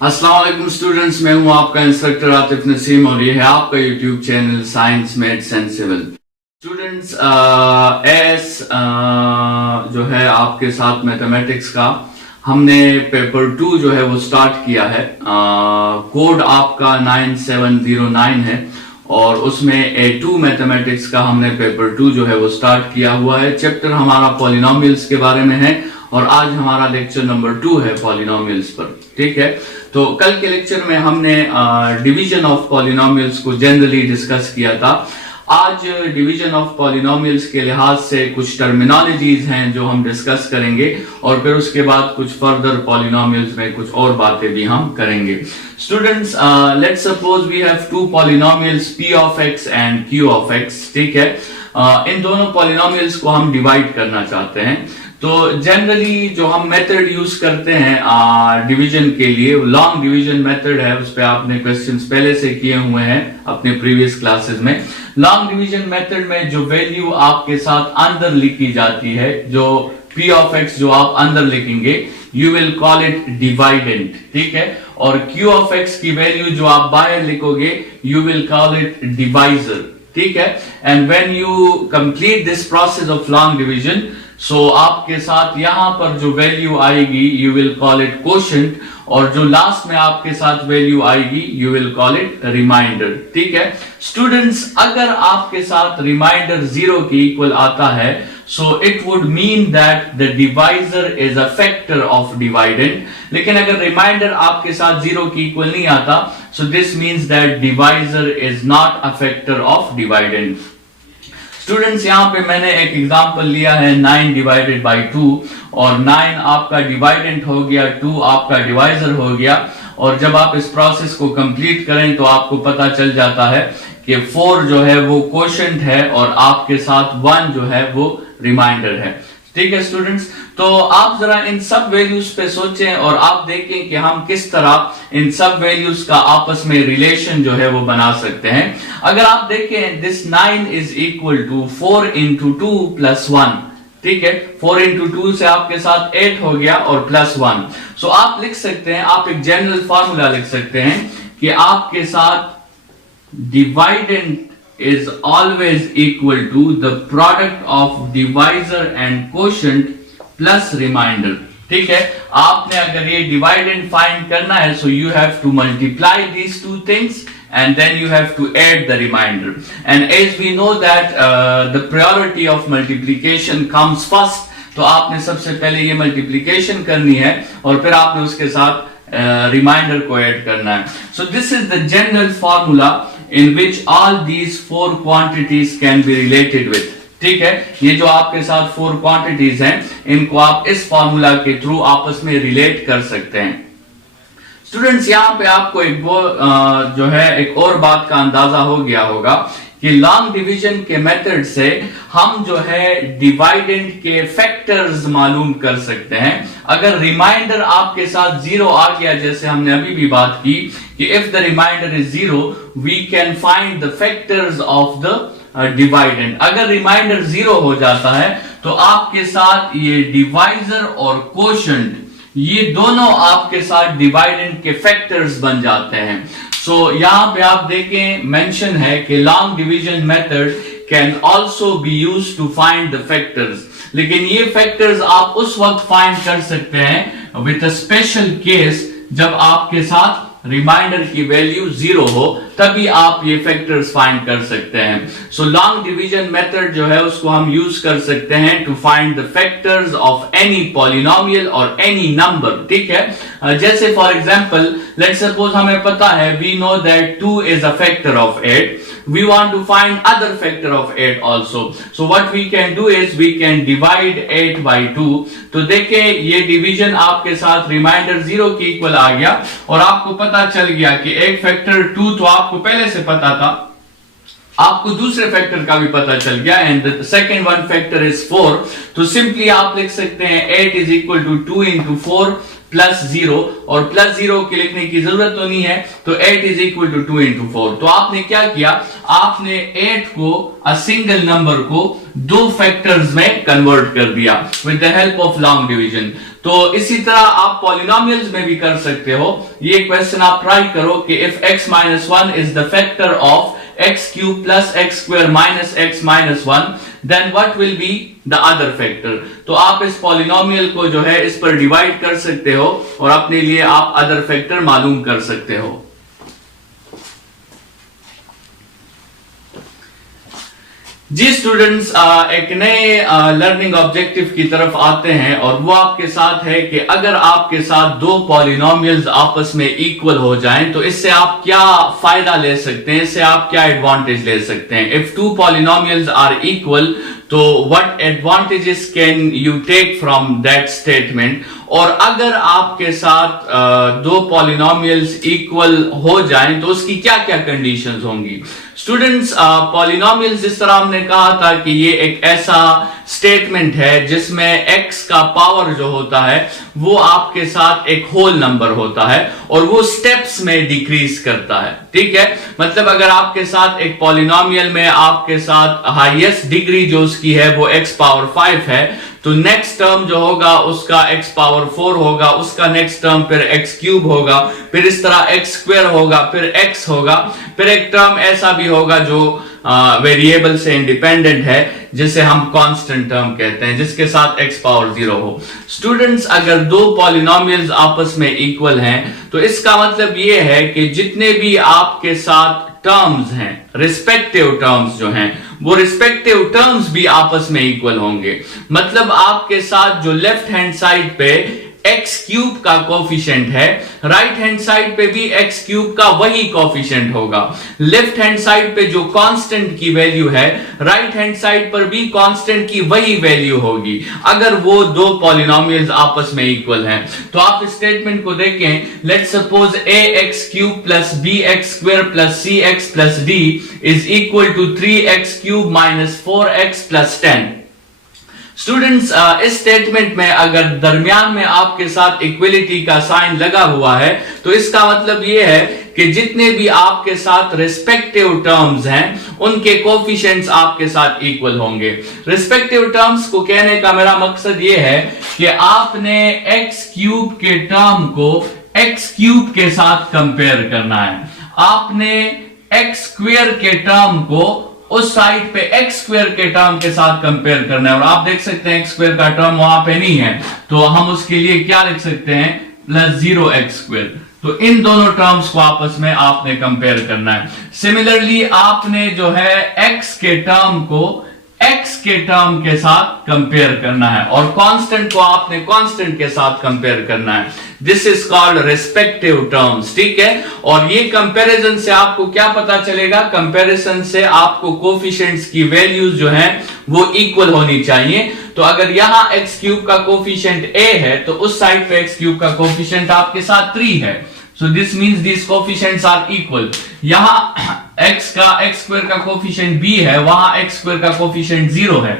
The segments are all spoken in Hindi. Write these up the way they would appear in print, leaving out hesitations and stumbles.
अस्सलाम वालेकुम स्टूडेंट्स, मैं हूं आपका इंस्ट्रक्टर आतिफ नसीम और ये है आपका YouTube channel science maths and civil. Students, जो है आपके साथ मैथमेटिक्स का हमने पेपर 2 जो है वो स्टार्ट किया है। कोड आपका 9709 है और उसमें A2 मैथमेटिक्स का हमने पेपर 2 जो है वो स्टार्ट किया हुआ है। चैप्टर हमारा पॉलिनोमियल्स के बारे में है और आज हमारा लेक्चर नंबर 2 है पॉलिनोमियल्स पर। ठीक है, तो कल के लेक्चर में हमने डिवीजन ऑफ पॉलिनोमियल्स को जनरली डिस्कस किया था। आज डिवीजन ऑफ पॉलिनोमियल्स के लिहाज से कुछ टर्मिनोलॉजीज हैं जो हम डिस्कस करेंगे और फिर उसके बाद कुछ फर्दर पॉलिनोमियल्स में कुछ और बातें भी हम करेंगे। Students, let's suppose we have two polynomials p of x and q of x। ठीक है, इन दोनों पॉलिनोमियल्स को हम डिवाइड करना चाहते हैं। तो जनरली जो हम मेथड यूज करते हैं डिवीजन के लिए, लॉन्ग डिवीजन मेथड है, उस पे आपने क्वेश्चंस पहले से किए हुए हैं अपने प्रीवियस क्लासेस में। लॉन्ग डिवीजन मेथड में जो वैल्यू आपके साथ अंदर लिखी जाती है, जो p of x जो आप अंदर लिखेंगे, you will call it dividend. ठीक है, और q of x की वैल्यू जो आप बाहर लिखोगे, you will call it divisor. ठीक है, and when you complete this process of long division, so आपके साथ यहां पर जो वैल्यू आएगी you will call it quotient, और जो लास्ट में आपके साथ वैल्यू आएगी you will call it remainder. ठीक है स्टूडेंट्स, अगर आपके साथ रिमाइंडर 0 के इक्वल आता है, so it would mean that the divisor is a factor of डिवाइडेंट। लेकिन अगर रिमाइंडर आपके साथ 0 के इक्वल नहीं आता, so this means that divisor is not a factor of डिवाइडेंट। Students, यहां पे मैंने एक एग्जांपल लिया है 9 डिवाइडेड बाय 2, और 9 आपका डिवाइडेंट हो गया, 2 आपका डिवाइजर हो गया। और जब आप इस प्रोसेस को कंप्लीट करें तो आपको पता चल जाता है कि 4 जो है वो कोशेंट है और आपके साथ 1 जो है वो रिमाइंडर है। ठीक है स्टूडेंट्स, तो आप जरा इन सब वैल्यूज पे सोचें और आप देखें कि हम किस तरह इन सब वैल्यूज का आपस में रिलेशन जो है वो बना सकते हैं। अगर आप देखें, this 9 is equal to 4 into 2 plus 1। ठीक है, 4 इंटू 2 से आपके साथ 8 हो गया और प्लस 1। सो आप लिख सकते हैं, आप एक जनरल फॉर्मूला लिख सकते हैं कि आपके साथ डिवाइडेंट is always equal to the product of divisor and quotient plus remainder। ठीक है, आपने अगर ये डिवाइडेंट फाइंड करना है, so you have to multiply these two things and then you have to add the remainder, and as we know that the priority of multiplication comes first, तो आपने सबसे पहले ये मल्टीप्लीकेशन करनी है और फिर आपने उसके साथ रिमाइंडर को ऐड करना है। So this is the general formula in which all these 4 quantities can be related with। ठीक है, ये जो आपके साथ 4 quantities हैं, इनको आप इस फॉर्मूला के थ्रू आपस में रिलेट कर सकते हैं। स्टूडेंट्स, यहाँ पे आपको जो है एक और बात का अंदाजा हो गया होगा कि लॉन्ग डिवीजन के मेथड से हम जो है डिवाइडेंट के फैक्टर्स मालूम कर सकते हैं। अगर रिमाइंडर आपके साथ 0 आ गया, जैसे हमने अभी भी बात की कि if the remainder is 0 we can find the factors of the dividend. अगर रिमाइंडर 0 हो जाता है तो आपके साथ ये डिवाइजर और कोशेंट, ये दोनों आपके साथ डिवाइडेंट के फैक्टर्स बन जाते हैं। सो यहां पे आप देखें, मेंशन है कि long division method can also be used to find the factors. लेकिन ये फैक्टर्स आप उस वक्त फाइंड कर सकते हैं विद अ स्पेशल केस, जब आपके साथ रिमाइंडर की वैल्यू 0 हो, तभी आप ये फैक्टर्स फाइंड कर सकते हैं। सो लॉन्ग डिवीजन मेथड जो है उसको हम यूज कर सकते हैं to find the factors of any polynomial और एनी नंबर। ठीक है, जैसे फॉर एग्जांपल लेट्स सपोज हमें पता है, we know that 2 is a factor of 8, we want to find other factor of 8 also, so what we can do is we can divide 8 by 2। तो देखें, ये डिवीजन आपके साथ रिमाइंडर 0 के इक्वल आ गया और आपको पता चल गया कि एक फैक्टर 2 तो आपको पहले से पता था, आपको दूसरे फैक्टर का भी पता चल गया, and the second one factor is 4। तो सिंपली आप लिख सकते हैं 8 is equal to 2 into 4 plus 0, और प्लस 0 के लिखने की जरूरत तो नहीं है, तो 8 इज इक्वल टू 2 इंटू 4। तो आपने क्या किया, आपने 8 को अ सिंगल नंबर को दो फैक्टर्स में कन्वर्ट कर दिया with the help of long division. तो इसी तरह आप पॉलिनोमियल्स में भी कर सकते हो। ये क्वेश्चन आप ट्राई करो कि if x minus 1 is the factor of x cube plus x square minus x minus 1, then what will be the other factor. तो आप इस पॉलिनोमियल को जो है इस पर डिवाइड कर सकते हो और अपने लिए आप अदर फैक्टर मालूम कर सकते हो। जी स्टूडेंट्स, एक नए लर्निंग ऑब्जेक्टिव की तरफ आते हैं और वो आपके साथ है कि अगर आपके साथ दो पॉलिनोमियल्स आपस में इक्वल हो जाएं तो इससे आप क्या फायदा ले सकते हैं, इससे आप क्या एडवांटेज ले सकते हैं। If two polynomials are equal, तो what advantages can you take from that statement. और अगर आपके साथ दो पॉलिनोमियल्स इक्वल हो जाएं तो उसकी क्या क्या कंडीशंस होंगी। स्टूडेंट्स, पॉलिनोमियल्स जिस तरह हमने कहा था कि ये एक ऐसा स्टेटमेंट है जिसमें x का पावर जो होता है वो आपके साथ एक होल नंबर होता है और वो स्टेप्स में डिक्रीज करता है। ठीक है, मतलब अगर आपके साथ एक पॉलिनोमियल में आपके साथ हाईएस्ट डिग्री जो उसकी है वो x पावर 5 है, तो नेक्स्ट टर्म जो होगा उसका x पावर 4 होगा, उसका नेक्स्ट टर्म फिर x क्यूब होगा, फिर इस तरह x स्क्वायर होगा, फिर x होगा, फिर एक टर्म ऐसा भी होगा जो वेरिएबल से इंडिपेंडेंट है जिसे हम कांस्टेंट टर्म कहते हैं, जिसके साथ x पावर 0 हो। स्टूडेंट्स, अगर दो पॉलिनोमियल्स आपस में इक्वल हैं तो इसका मतलब ये है कि जितने भी आपके साथ टर्म्स हैं, रिस्पेक्टिव टर्म्स जो हैं, वो रिस्पेक्टिव टर्म्स भी आपस में इक्वल होंगे। मतलब आपके साथ जो लेफ्ट हैंड साइड पे x क्यूब का कोफिशिएंट है, राइट हैंड साइड पे भी x क्यूब का वही कोफिशिएंट होगा। लेफ्ट हैंड साइड पे जो कांस्टेंट की वैल्यू है, राइट हैंड साइड पर भी कांस्टेंट की वही वैल्यू होगी अगर वो दो पॉलिनोमियल्स आपस में इक्वल हैं। तो आप इस स्टेटमेंट को देखें, let's suppose ax cube plus bx square plus cx plus d is equal to 3x cube minus 4x plus 10। Students, इस स्टेटमेंट में अगर दरमियान में आपके साथ इक्वलिटी का साइन लगा हुआ है तो इसका मतलब यह है कि जितने भी आपके साथ रिस्पेक्टिव टर्म्स हैं उनके कोफिशिएंट्स आपके साथ इक्वल होंगे। रिस्पेक्टिव टर्म्स को कहने का मेरा मकसद यह है कि आपने x क्यूब के टर्म को x क्यूब के साथ कंपेयर करना है, आपने x स्क्वायर के टर्म को उस साइड पे x स्क्वायर के टर्म के साथ कंपेयर करना है। और आप देख सकते हैं x स्क्वायर का टर्म वहां पे नहीं है, तो हम उसके लिए क्या लिख सकते हैं, प्लस 0x स्क्वायर। तो इन दोनों टर्म्स को आपस में आपने कंपेयर करना है। सिमिलरली आपने जो है x के टर्म को x के टर्म के साथ कंपेयर करना है और कांस्टेंट को आपने कांस्टेंट के साथ कंपेयर करना है। This is called respective terms. ठीक है, और ये कंपैरिजन से आपको क्या पता चलेगा, कंपैरिजन से आपको कोफिशिएंट्स की वैल्यूज जो हैं वो इक्वल होनी चाहिए। तो अगर यहां x क्यूब का कोफिशिएंट a है तो उस साइड पे x क्यूब का कोफिशिएंट आपके साथ 3 है। So this means these coefficients are equal. यहां x स्क्वायर का कोफिशिएंट b है, वहां x स्क्वायर का कोफिशिएंट 0 है।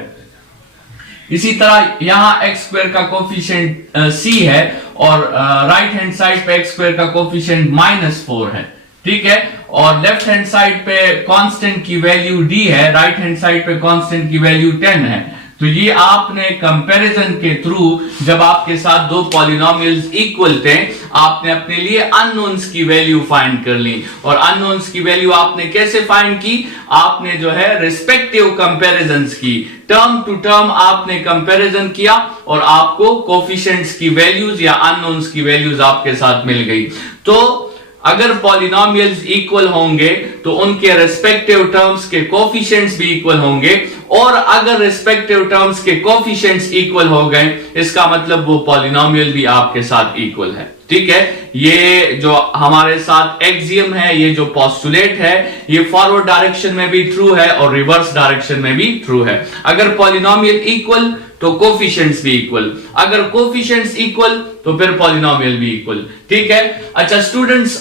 इसी तरह यहां x स्क्वायर का कोफिशिएंट c है और राइट हैंड साइड पे x स्क्वायर का कोफिशिएंट -4 है। ठीक है, और लेफ्ट हैंड साइड पे कांस्टेंट की वैल्यू d है, राइट हैंड साइड पे कांस्टेंट की वैल्यू 10 है। तो ये आपने कंपैरिजन के थ्रू, जब आपके साथ दो पॉलिनोमियल्स इक्वल थे, आपने अपने लिए अननोन्स की वैल्यू फाइंड कर ली। और अननोन्स की वैल्यू आपने कैसे फाइंड की, आपने जो है रिस्पेक्टिव कंपैरिजंस की, टर्म टू टर्म आपने कंपैरिजन किया और आपको कोफिशिएंट्स की वैल्यूज या अननोन्स की वैल्यूज आपके साथ मिल गई। तो अगर पॉलिनोमियल्स इक्वल होंगे तो उनके रिस्पेक्टिव टर्म्स के कोफिशिएंट्स भी इक्वल होंगे, और अगर रिस्पेक्टिव टर्म्स के कोफिशिएंट्स इक्वल हो गए इसका मतलब वो पॉलिनोमियल भी आपके साथ इक्वल है। ठीक है, ये जो हमारे साथ एक्सियम है, ये जो पोस्टुलेट है, ये फॉरवर्ड डायरेक्शन में भी ट्रू है और रिवर्स डायरेक्शन में भी ट्रू है। अगर पॉलिनोमियल इक्वल तो कोफिशिएंट्स भी इक्वल, अगर कोफिशिएंट्स इक्वल तो फिर पॉलिनोमियल भी इक्वल। ठीक है, अच्छा students,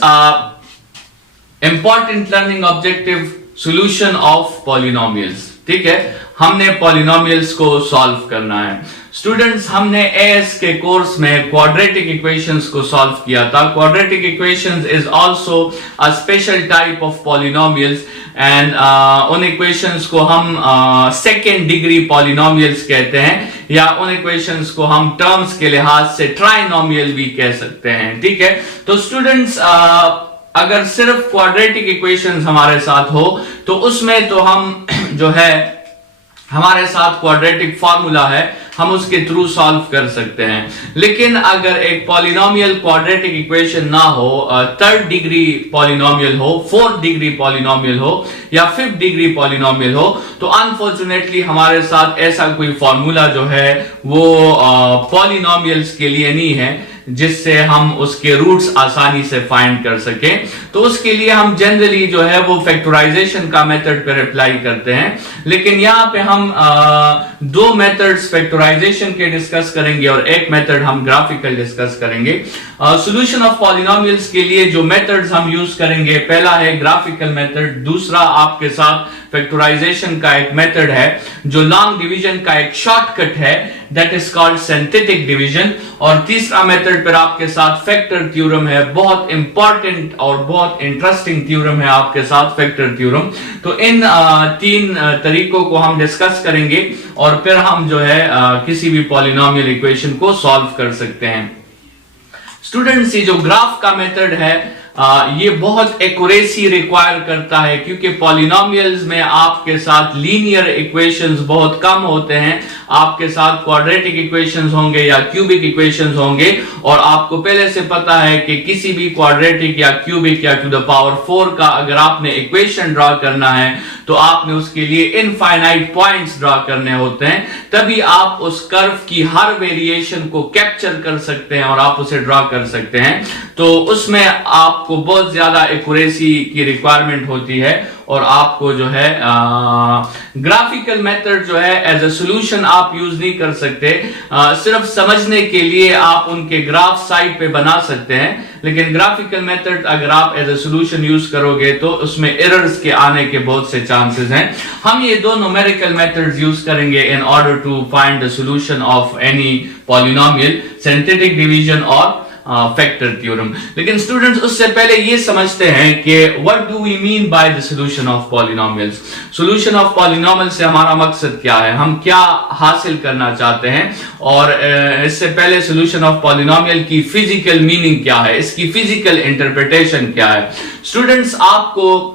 important learning objective, solution of polynomials. ठीक है, हमने पॉलिनोमियल्स को सॉल्व करना है। स्टूडेंट्स, हमने एएस के कोर्स में क्वाड्रेटिक इक्वेशंस को सॉल्व किया था। Quadratic equations is also a special type of polynomials and उन इक्वेशंस को हम सेकेंड डिग्री पॉलिनोमियल्स कहते हैं, या उन इक्वेशंस को हम टर्म्स के लिहाज से ट्राइनोमियल भी कह सकते हैं। ठीक है, तो स्टूडेंट्स अगर सिर्फ क्वाड्रेटिक इक्वेशंस हमारे साथ हो तो उसमें तो हम जो है हमारे साथ क्वाड्रेटिक फॉर्मूला है, हम उसके थ्रू सॉल्व कर सकते हैं। लेकिन अगर एक पॉलिनोमियल क्वाड्रेटिक इक्वेशन ना हो, थर्ड डिग्री पॉलिनोमियल हो, फोर्थ डिग्री पॉलिनोमियल हो या फिफ्थ डिग्री पॉलिनोमियल हो, तो अनफॉर्चुनेटली हमारे साथ ऐसा कोई फॉर्मूला जो है वो पॉलिनोमियल्स के लिए नहीं है जिससे हम उसके रूट्स आसानी से फाइंड कर सके। तो उसके लिए हम जनरली जो है वो फैक्टराइजेशन का मेथड पर अप्लाई करते हैं। लेकिन यहाँ पे हम दो मेथड्स फैक्टराइजेशन के डिस्कस करेंगे और एक मेथड हम ग्राफिकल डिस्कस करेंगे। सॉल्यूशन ऑफ पॉलिनोमियल्स के लिए जो मेथड्स हम यूज करेंगे, पहला है ग्राफिकल मेथड, दूसरा आपके साथ फैक्टराइजेशन का एक मेथड है जो लॉन्ग डिवीजन का एक शॉर्टकट है, that is called synthetic division, और तीसरा मेथड पर आपके साथ फैक्टर थ्योरम है, बहुत इंपॉर्टेंट और बहुत इंटरेस्टिंग थ्योरम है आपके साथ फैक्टर थ्योरम। तो इन तीन तरीकों को हम डिस्कस करेंगे और फिर हम जो है किसी भी पॉलिनोमियल इक्वेशन को सॉल्व कर सकते हैं। स्टूडेंट्स, ये जो ग्राफ का मेथड है ये बहुत एक्यूरेसी रिक्वायर करता है, क्योंकि पॉलिनोमियल्स में आपके साथ लीनियर इक्वेशंस बहुत कम होते हैं। आपके साथ क्वाड्रेटिक इक्वेशंस होंगे या क्यूबिक इक्वेशंस होंगे, और आपको पहले से पता है कि किसी भी क्वाड्रेटिक या क्यूबिक या टू द पावर 4 का अगर आपने इक्वेशन ड्रॉ करना है तो आपने उसके लिए इनफाइनाइट पॉइंट्स ड्रॉ करने होते हैं, तभी आप उस कर्व की हर वेरिएशन को कैप्चर कर सकते हैं और आप उसे ड्रॉ कर सकते हैं। तो उसमें आपको बहुत ज्यादा एक्यूरेसी की रिक्वायरमेंट होती है, और आपको जो है ग्राफिकल मेथड जो है एज अ सॉल्यूशन आप यूज नहीं कर सकते। सिर्फ समझने के लिए आप उनके ग्राफ साइड पे बना सकते हैं, लेकिन ग्राफिकल मेथड अगर आप एज अ सॉल्यूशन यूज करोगे तो उसमें एरर्स के आने के बहुत से चांसेस हैं। हम ये दो न्यूमेरिकल मेथड्स यूज करेंगे in order to find the solution of any polynomial, synthetic division और फैक्टर थ्योरम। लेकिन स्टूडेंट्स, उससे पहले ये समझते हैं कि what do we mean by the solution of polynomials. Solution of polynomial से हमारा मकसद क्या है, हम क्या हासिल करना चाहते हैं, और इससे पहले सॉल्यूशन ऑफ पॉलिनोमियल की फिजिकल मीनिंग क्या है, इसकी फिजिकल इंटरप्रिटेशन क्या है। स्टूडेंट्स, आपको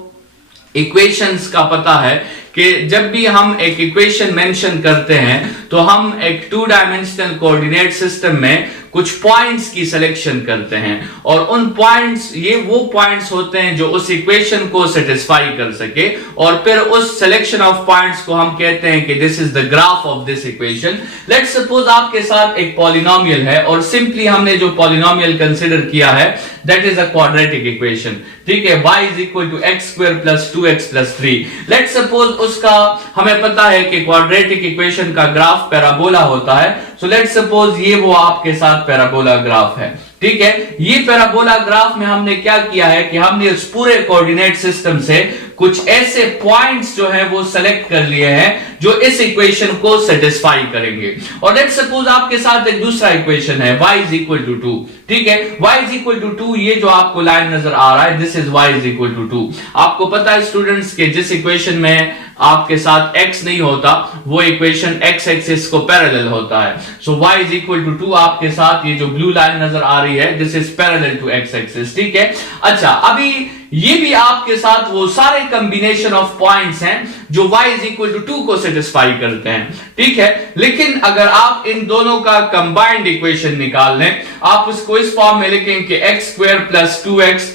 इक्वेशंस का पता है कि जब भी हम एक इक्वेशन मेंशन करते हैं तो हम एक टू डायमेंशनल कोऑर्डिनेट सिस्टम में कुछ पॉइंट्स की सिलेक्शन करते हैं, और उन पॉइंट्स, ये वो पॉइंट्स होते हैं जो उस इक्वेशन को सेटिस्फाई कर सके, और फिर उस सिलेक्शन ऑफ पॉइंट्स को हम कहते हैं कि this is the graph of this equation. Let's suppose आपके साथ एक पॉलिनोमियल है और सिंपली हमने जो पॉलिनोमियल कंसीडर किया है that is a quadratic equation. ठीक है, y is equal to x square plus 2x plus 3। Let's suppose उसका हमें पता है कि क्वाड्रेटिक इक्वेशन का ग्राफ पैराबोला होता है, सो लेट्स सपोज ये वो आपके साथ पैराबोला ग्राफ है। ठीक है, ये पैराबोला ग्राफ में हमने क्या किया है कि हमने उस पूरे कोऑर्डिनेट सिस्टम से कुछ ऐसे पॉइंट्स जो है वो सेलेक्ट कर लिए हैं जो इस इक्वेशन को सेटिस्फाई करेंगे। और लेट्स सपोज आपके साथ एक दूसरा इक्वेशन है y इज इक्वल टू 2। ठीक है, y इज इक्वल टू 2, ये जो आपको लाइन नजर आ रहा है this is y is equal to 2। आपको पता है स्टूडेंट्स के जिस इक्वेशन में आपके साथ x नहीं होता वो इक्वेशन x एक्सिस को पैरेलल होता है। सो y इज इक्वल टू 2 आपके साथ ये जो ब्लू लाइन नजर आ रही है this is parallel to x axis. ठीक है, अच्छा, अभी ये भी आपके साथ वो सारे कॉम्बिनेशन ऑफ पॉइंट्स हैं जो y इज इक्वल टू 2 को सेटिस्फाई करते हैं। ठीक है, लेकिन अगर आप इन दोनों का कंबाइंड इक्वेशन निकाल लें, आप उसको इस फॉर्म में लिखें कि x square plus 2x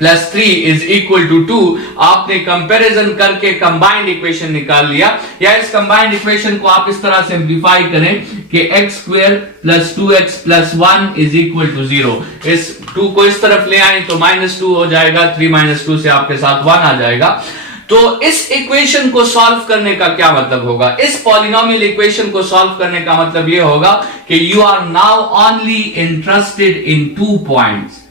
plus 3 is equal to 2। आपने कंपैरिजन करके कंबाइंड इक्वेशन निकाल लिया, या इस कंबाइंड इक्वेशन को आप इस तरह सिंप्लीफाई करें कि x square plus 2x plus 1 is equal to 0। इस 2 को इस तरफ ले आए तो -2 हो जाएगा, 3 - 2 से आपके साथ 1 आ जाएगा। तो इस इक्वेशन को सॉल्व करने का क्या मतलब होगा, इस पॉलिनोमियल इक्वेशन को सॉल्व करने का मतलब यह होगा कि you are now only interested in 2 points.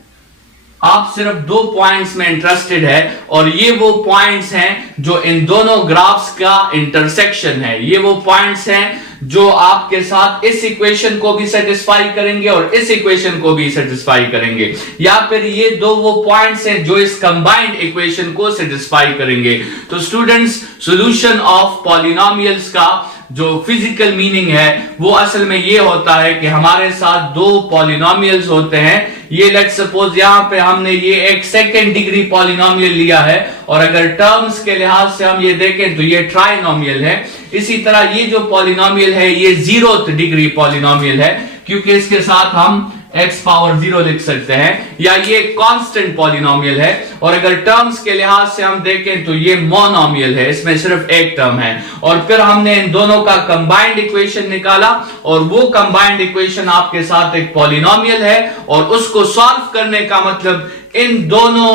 आप सिर्फ 2 पॉइंट्स में इंटरेस्टेड है और ये वो पॉइंट्स हैं जो इन दोनों ग्राफ्स का इंटरसेक्शन है। ये वो पॉइंट्स हैं जो आपके साथ इस इक्वेशन को भी सेटिस्फाई करेंगे और इस इक्वेशन को भी सेटिस्फाई करेंगे, या फिर ये दो वो पॉइंट्स हैं जो इस कंबाइंड इक्वेशन को सेटिस्फाई करेंगे। तो स्टूडेंट्स, सॉल्यूशन ऑफ पॉलिनोमियल्स का जो फिजिकल मीनिंग है वो असल में ये होता है कि हमारे साथ दो पॉलिनोमियल्स होते हैं। ये लेट्स सपोज यहां पे हमने ये एक सेकेंड डिग्री पॉलिनोमियल लिया है और अगर टर्म्स के लिहाज से हम ये देखें तो ये ट्राइनोमियल है। इसी तरह ये जो पॉलिनोमियल है ये 0th डिग्री पॉलिनोमियल है क्योंकि इसके साथ हम x पावर 0 लिख सकते हैं, या ये कांस्टेंट पॉलिनोमियल है। और अगर टर्म्स के लिहाज से हम देखें तो ये मोनोमियल है, इसमें सिर्फ एक टर्म है। और फिर हमने इन दोनों का कंबाइंड इक्वेशन निकाला और वो कंबाइंड इक्वेशन आपके साथ एक पॉलिनोमियल है और उसको सॉल्व करने का मतलब इन दोनों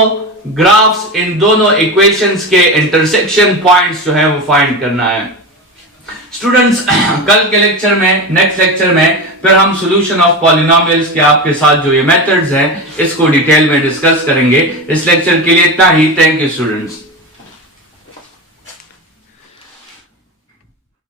ग्राफ्स, इन दोनों इक्वेशंस के इंटरसेक्शन पॉइंट्स जो है वो फाइंड करना है। स्टूडेंट्स, कल के लेक्चर में, नेक्स्ट लेक्चर में फिर हम सॉल्यूशन ऑफ पॉलिनोमियल्स के आपके साथ जो ये मेथड्स हैं इसको डिटेल में डिस्कस करेंगे। इस लेक्चर के लिए इतना ही। Thank you students.